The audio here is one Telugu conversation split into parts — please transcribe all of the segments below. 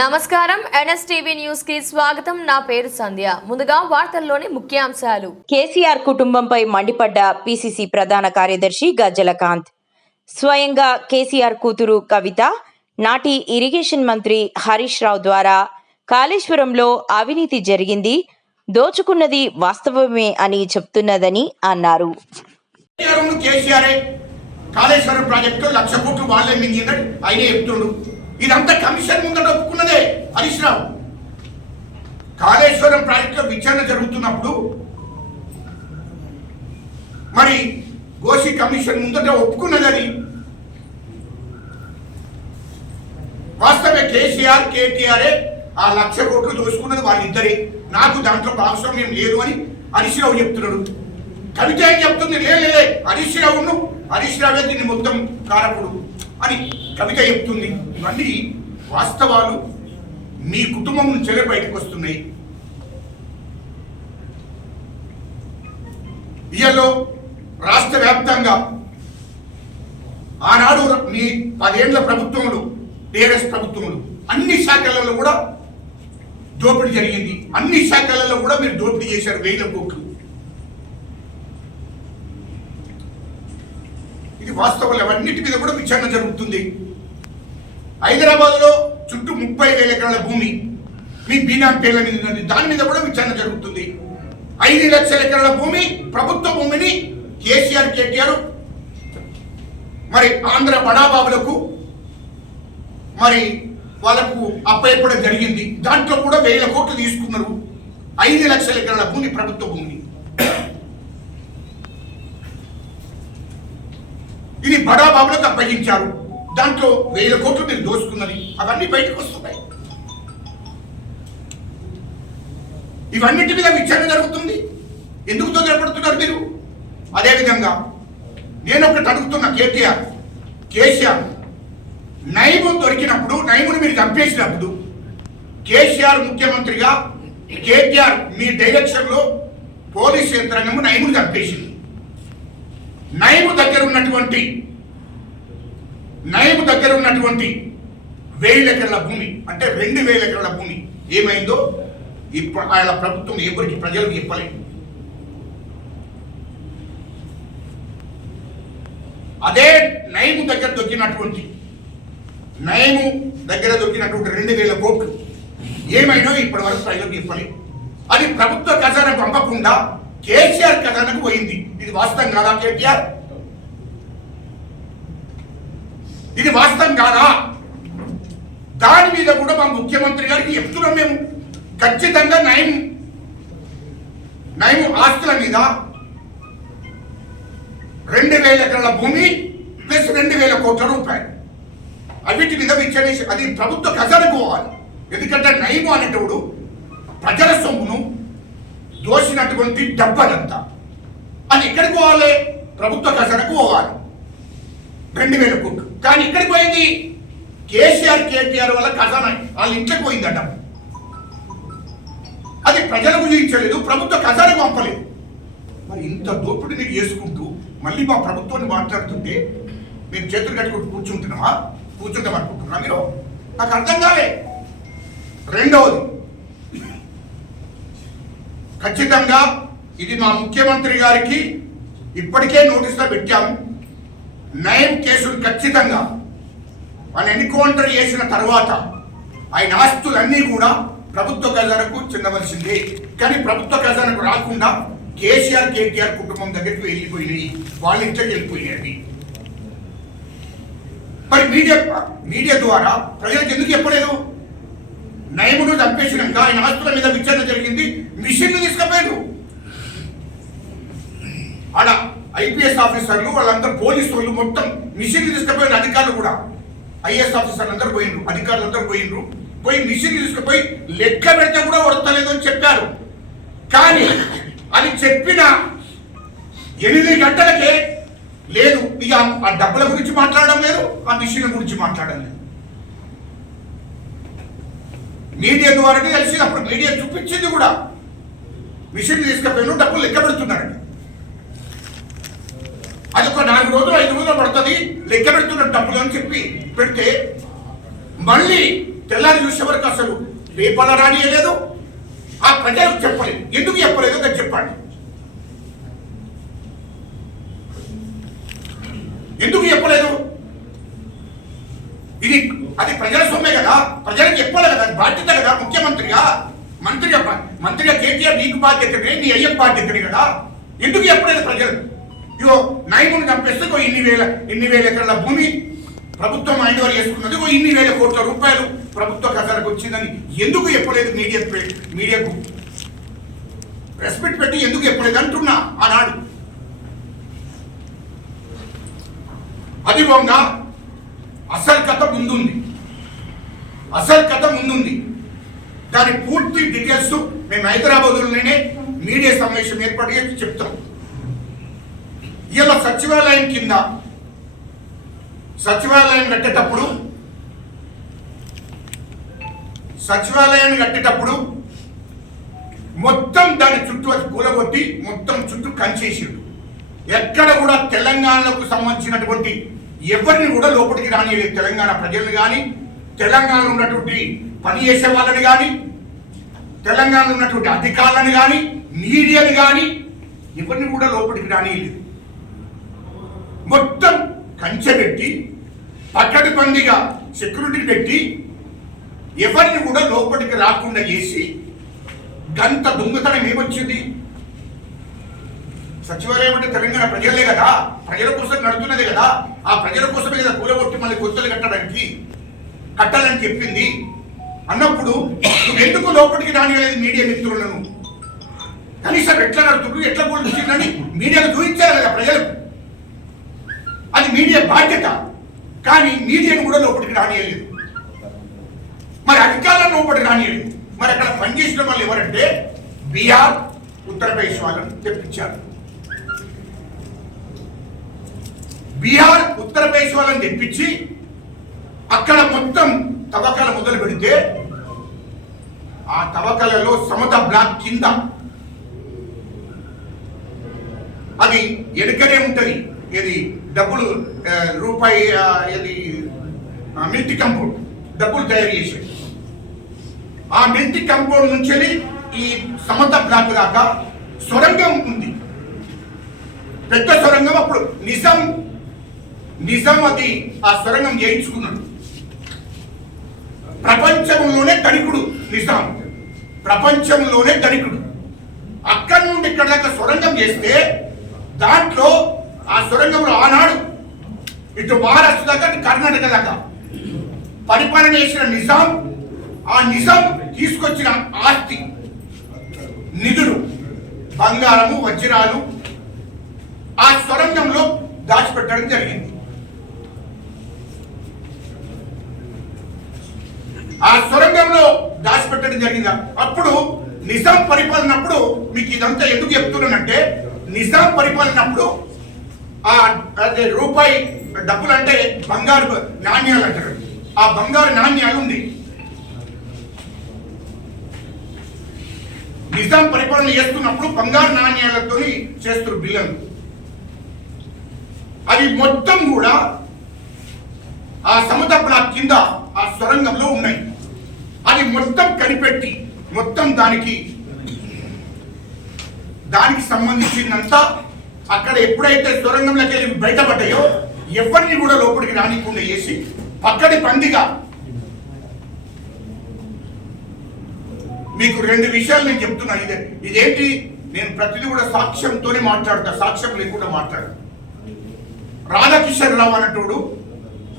నమస్కారం ఎన్ఎస్టీవీ న్యూస్ కి స్వాగతం. నా పేరు సంధ్య. ముందుగా వార్తల్లోని ముఖ్యాంశాలు. కేసీఆర్ కుటుంబంపై మండిపడ్డ పీసీసీ ప్రధాన కార్యదర్శి గజ్జల కాంత్. స్వయంగా కేసీఆర్ కూతురు కవిత నాటి ఇరిగేషన్ మంత్రి హరీష్ రావు ద్వారా కాళేశ్వరంలో అవినీతి జరిగింది, దోచుకున్నది వాస్తవమే అని చెప్తున్నదని అన్నారు. కాళేశ్వరం ప్రాజెక్టు 1,00,000 కోట్లు వాళ్ళే మింగిందని ఆయనే చెప్తుండు. ఇదంతా కమిషన్ ముందట ఒప్పుకున్నదే హరీష్ రావు. కాళేశ్వరం ప్రాజెక్టులో విచారణ జరుగుతున్నప్పుడు మరి గోషి కమిషన్ ముందట ఒప్పుకున్నదని వాస్తవే. కేసీఆర్ కేటీఆర్ ఆ 1,00,000 కోట్లు దోచుకున్నది వాళ్ళిద్దరే, నాకు దాంట్లో భాగస్వామ్యం లేదు అని హరీష్ రావు చెప్తున్నాడు. కవిత ఏం చెప్తుంది, లేలే హరీష్ రావే దీన్ని మొత్తం కారకుడు అని కవిత చెప్తుంది. ఇవన్నీ వాస్తవాలు మీ కుటుంబం నుంచే బయటకు వస్తున్నాయి. ఇయలో రాష్ట్ర వ్యాప్తంగా ఆనాడు మీ 10 ఏళ్ల ప్రభుత్వంలో టీఆర్ఎస్ ప్రభుత్వంలో అన్ని శాఖలలో కూడా దోపిడీ జరిగింది. అన్ని శాఖలలో కూడా మీరు దోపిడీ చేశారు 1,000 కోట్లు. ఇది వాస్తవాలు. అవన్నిటి మీద కూడా విచారణ జరుగుతుంది. హైదరాబాద్లో చుట్టూ 30,000 ఎకరాల భూమి మీ బీనాం పేర్ల మీద ఉన్నది, దాని మీద కూడా విచారణ జరుగుతుంది. 5 లక్షల ఎకరాల భూమి ప్రభుత్వ భూమిని కేసీఆర్ కేటీఆర్ మరి ఆంధ్ర బడాబాబులకు మరి వాళ్ళకు అప్పయ్యపడం జరిగింది. దాంట్లో కూడా 1,000 కోట్లు తీసుకున్నారు. 5 లక్షల ఎకరాల భూమి ప్రభుత్వ భూమిని ఇది బడాబాబులకు అప్పగించారు. దాంట్లో 1,000 కోట్లు మీరు దోసుకున్నది. అవన్నీ బయటకు వస్తున్నాయి. ఇవన్నిటి మీద విచారణ జరుగుతుంది. ఎందుకు తొందరపడుతున్నారు మీరు? అదేవిధంగా నేను ఒకటి అడుగుతున్నా, కేసీఆర్ నైము దొరికినప్పుడు, నైమును మీరు చంపేసినప్పుడు కేసీఆర్ ముఖ్యమంత్రిగా కేటీఆర్ మీ డైరెక్షన్లో పోలీస్ యంత్రాంగము నైమును చంపేసింది. నైము దగ్గర ఉన్నటువంటి 1,000 ఎకరాల భూమి అంటే 2,000 ఎకరాల భూమి ఏమైందో ఇప్పుడు ఆయన ప్రభుత్వం ఎవరికి ప్రజలకు చెప్పలేదు. అదే నైము దగ్గర దొరికినటువంటి 2,000 కోట్లు ఏమైనా ఇప్పటి వరకు ప్రజలకు చెప్పలేదు. అది ప్రభుత్వ ఖజానాకు పంపకుండా కేసీఆర్ ఖజానాకు పోయింది. ఇది వాస్తవం కాదా కేటీఆర్? ఇది వాస్తవం కాదా? దాని మీద కూడా మా ముఖ్యమంత్రి గారికి చెప్తున్నాం మేము. ఖచ్చితంగా నైము ఆస్తుల మీద 2,000 ఎకరాల భూమి ప్లస్ 2,000 కోట్ల రూపాయలు అవిటి మీద విచారణ, అది ప్రభుత్వ ఖజానాకు పోవాలి. ఎందుకంటే నైము అనేటప్పుడు ప్రజల సొమ్మును దోసినటువంటి డబ్బనంతా అది ఎక్కడికి పోవాలి? ప్రభుత్వ ఖజానాకు పోవాలి 2,000 కోట్లు. కానీ ఇక్కడికి పోయింది కేసీఆర్ కేటీఆర్ వల్ల ఖజానా వాళ్ళ ఇంట్లోకి పోయిందట. అది ప్రజలకు చూపించలేదు, ప్రభుత్వ ఖజానాకు పంపలేదు. మరి ఇంత దోపిడీ మీరు చేసుకుంటూ మళ్ళీ మా ప్రభుత్వాన్ని మాట్లాడుతుంటే మీరు చేతులు కట్టుకుంటూ కూర్చుంటామనుకుంటున్నా మీరు? నాకు అర్థం కాలే. రెండవది, ఖచ్చితంగా ఇది మా ముఖ్యమంత్రి గారికి ఇప్పటికే నోటీసులో పెట్టాము. నయం కేసులు ఖచ్చితంగా ఆయన ఎన్కౌంటర్ చేసిన తర్వాత ఆయన ఆస్తులన్నీ కూడా ప్రభుత్వ ఖజానాకు చెందవలసిందే. కానీ ప్రభుత్వ ఖజానాకు రాకుండా కేసీఆర్ కేటీఆర్ కుటుంబం దగ్గరికి వెళ్ళిపోయినాయి, వాళ్ళ ఇంట్లోకి వెళ్ళిపోయినాయి. మరి మీడియా ద్వారా ప్రజలకు ఎందుకు చెప్పలేదు? నయమును చంపేసినాక ఆయన ఆస్తుల మీద విచారణ జరిగింది, మిషన్లు తీసుకుపోయారు. ఆడ ఐపీఎస్ ఆఫీసర్లు వాళ్ళందరూ పోలీసు వాళ్ళు మొత్తం మిషన్లు తీసుకుపోయిన అధికారులు కూడా, ఐఏఎస్ ఆఫీసర్లు అందరూ పోయినరు, అధికారులు అందరూ పోయి మిషన్లు తీసుకుపోయి లెక్క పెడితే కూడా వడతలేదు అని చెప్పారు. కానీ అది చెప్పిన 8 గంటలకే లేదు, ఇక ఆ డబ్బుల గురించి మాట్లాడడం లేదు, ఆ మిషన్ల గురించి మాట్లాడడం లేదు. మీడియా ద్వారానే తెలిసింది. అప్పుడు మీడియా చూపించింది కూడా, మిషన్లు తీసుకుపోయిన డబ్బులు లెక్క పెడుతున్నారని. అది ఒక 4 రోజులు 5 రోజులు పడుతుంది లెక్క పెడుతున్న డబ్బులు అని చెప్పి పెడితే మళ్ళీ తెల్లారి చూసే వరకు అసలు పేపర్ల రానియలేదు. ఆ ప్రజలకు చెప్పలేదు. ఎందుకు చెప్పలేదు కదా చెప్పండి. ఎందుకు చెప్పలేదు? ఇది అది ప్రజల సొమ్మే కదా, ప్రజలకు చెప్పాలి కదా, బాధ్యత కదా. ముఖ్యమంత్రిగా మంత్రిగా కేటీఆర్ నీకు బాధ్యతనే, నీ అయ్యకు బాధ్యతనే కదా. ఎందుకు చెప్పలేదు ప్రజలు? ఇగో నైముని చంపేస్తే ఇన్ని వేల ఎకరాల భూమి ప్రభుత్వం హ్యాండ్ ఓవర్ చేసుకున్నది, ఇన్ని వేల కోట్ల రూపాయలు ప్రభుత్వ ఖజానాకు వచ్చిందని ఎందుకు చెప్పలేదు? మీడియాకు రెస్పెక్ట్ పెట్టి ఎందుకు చెప్పలేదు అంటున్నా. ఆనాడు అది బొంగ అసలు కథ ముందుంది. దాని పూర్తి డీటెయిల్స్ మేము హైదరాబాద్లోనే మీడియా సమావేశం ఏర్పాటు చేసి చెప్తాం. ఇలా సచివాలయం కట్టేటప్పుడు మొత్తం దాని చుట్టూ కూలగొట్టి మొత్తం చుట్టూ కంచేసిండు. ఎక్కడ కూడా తెలంగాణకు సంబంధించినటువంటి ఎవరిని కూడా లోపలికి రానియలేదు. తెలంగాణ ప్రజలను కానీ, తెలంగాణలో ఉన్నటువంటి పని చేసే వాళ్ళని కానీ, తెలంగాణలో ఉన్నటువంటి అధికారులను కానీ, మీడియాని కానీ ఎవరిని కూడా లోపలికి రానియలేదు. మొత్తం కంచె పెట్టి పకడ్బందీగా సెక్యూరిటీ పెట్టి ఎవరిని కూడా లోపలికి రాకుండా చేసి గంత దొంగతనం ఏమొచ్చింది? సచివాలయం అంటే తెలంగాణ ప్రజలే కదా, ప్రజల కోసం నడుతున్నది కదా. ఆ ప్రజల కోసమే కదా కూలగొట్టి మళ్ళీ కొత్తలు కట్టాలని చెప్పింది. అన్నప్పుడు ఎందుకు లోపలికి రానియలేదు మీడియా మిత్రులను? కనీసం ఎట్లా నడుతుండ్రు, ఎట్లా కూల్చిందని మీడియాను చూపించారు కదా ప్రజలకు. అది మీడియా బాధ్యత. కానీ మీడియాను కూడా లోపలికి రానియలేదు. మరి అధికారులను లోపలికి రానియలేదు. మరి అక్కడ పనిచేసిన వాళ్ళు ఎవరంటే బీహార్, ఉత్తరప్రదేశ్ వాళ్ళని తెప్పించారు. బీహార్, ఉత్తరప్రదేశ్ వాళ్ళని తెప్పించి అక్కడ మొత్తం తవ్వకాలు మొదలు పెడితే ఆ తవ్వకాలలో సమత బ్లాక్ కింద అది ఎడుకనే ఉంటది. ఇది డబ్బులు రూపాయి మిల్టీ కంపౌండ్ డబ్బులు తయారు చేసేది. ఆ మిల్టీ కంపౌండ్ నుంచి ఈ సమత బ్లాక్ దాకా సొరంగం ఉంది, పెద్ద సొరంగం. అప్పుడు నిజాం అది ఆ సొరంగం చేయించుకున్నాడు. ప్రపంచంలోనే ధనికుడు నిజాం, ప్రపంచంలోనే ధనికుడు. అక్కడి నుండి ఇక్కడ దాకా సొరంగం చేస్తే దాంట్లో ఆ సొరంగంలో ఆనాడు ఇటు మహారాష్ట్ర దాకా ఇటు కర్ణాటక దాకా పరిపాలన చేసిన నిజాం, ఆ నిజాం తీసుకొచ్చిన ఆస్తి నిధులు, బంగారము, వజ్రాలు ఆ సొరంగంలో దాచిపెట్టడం జరిగింది. ఆ సొరంగంలో దాచిపెట్టడం జరిగింది. అప్పుడు నిజాం పరిపాలనప్పుడు మీకు ఇదంతా ఎందుకు చెప్తున్నానంటే, నిజాం పరిపాలనప్పుడు అదే రూపాయి డబ్బులు అంటే బంగారు నాణ్యాలు అంటారు. ఆ బంగారు నాణ్యాలు ఉంది. నిజాం పరిపాలన చేస్తున్నప్పుడు బంగారు నాణ్యాలతో చేస్తున్నారు బిల్లులు. అవి మొత్తం కూడా ఆ సమత బ్లాక్ కింద ఆ సొరంగంలో ఉన్నాయి. అది మొత్తం కనిపెట్టి మొత్తం దానికి సంబంధించినంత అక్కడ ఎప్పుడైతే సొరంగంలోకి వెళ్ళి బయటపడ్డాయో ఎవరిని కూడా లోపలికి రానికుండా చేసి పక్కడి పందిగా మీకు రెండు విషయాలు నేను చెప్తున్నా. ఇదేంటి, నేను ప్రతిదీ కూడా సాక్ష్యంతోనే మాట్లాడతా, సాక్ష్యం లేకుండా మాట్లాడతా. రాధాకిషన్ రావు అన్నట్టు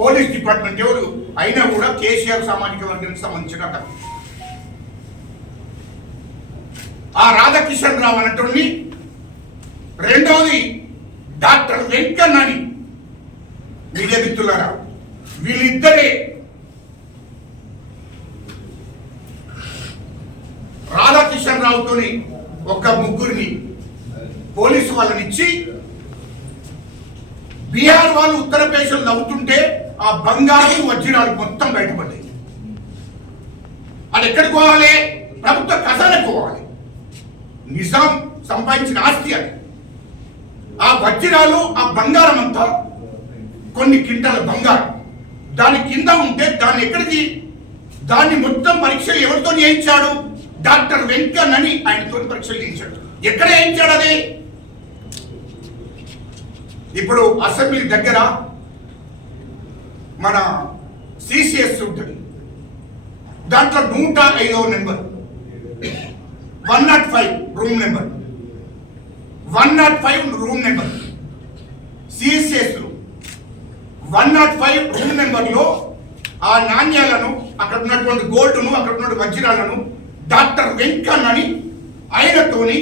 పోలీస్ డిపార్ట్మెంట్ ఎవరు అయినా కూడా కేసీఆర్ సామాజిక వర్గానికి సంబంధించిన ఆ రాధాకిషన్ రావు అన్నట్టు, రెండవది డాక్టర్ వెంకన్నని మీడియా మిత్రులారా, వీళ్ళిద్దరే రాధాకిషన్ రావుతోని ఒక ముగ్గురిని పోలీసు వాళ్ళని ఇచ్చి బీహార్ వాళ్ళు ఉత్తరప్రదేశ్లో నవ్వుతుంటే ఆ బంగారు వజ్రాలు మొత్తం బయటపడ్డాయి. అది ఎక్కడికి పోవాలి? ప్రభుత్వ ఖజానాకు పోవాలి. నిజాం సంపాదించిన ఆస్తి అది. ఆ వజ్రాలు, ఆ బంగారం అంతా కొన్ని క్వింటాల బంగారం దాని కింద ఉంటే దాన్ని ఎక్కడికి దాన్ని మొత్తం పరీక్షలు ఎవరితో చేయించాడు? డాక్టర్ వెంకన్ అని ఆయనతో పరీక్షలు చేయించాడు. ఎక్కడ చేయించాడు అది? ఇప్పుడు అసెంబ్లీ దగ్గర మన సిసిఎస్ ఉంటుంది, దాంట్లో 105వ number 105 room number 105 room number CCS 105 room నెంబర్లో ఆ నాణ్యాలను, అక్కడ ఉన్నటువంటి గోల్డ్ను, అక్కడ ఉన్నటువంటి వజ్రాలను డాక్టర్ వెంకన్ అని ఆయనతోని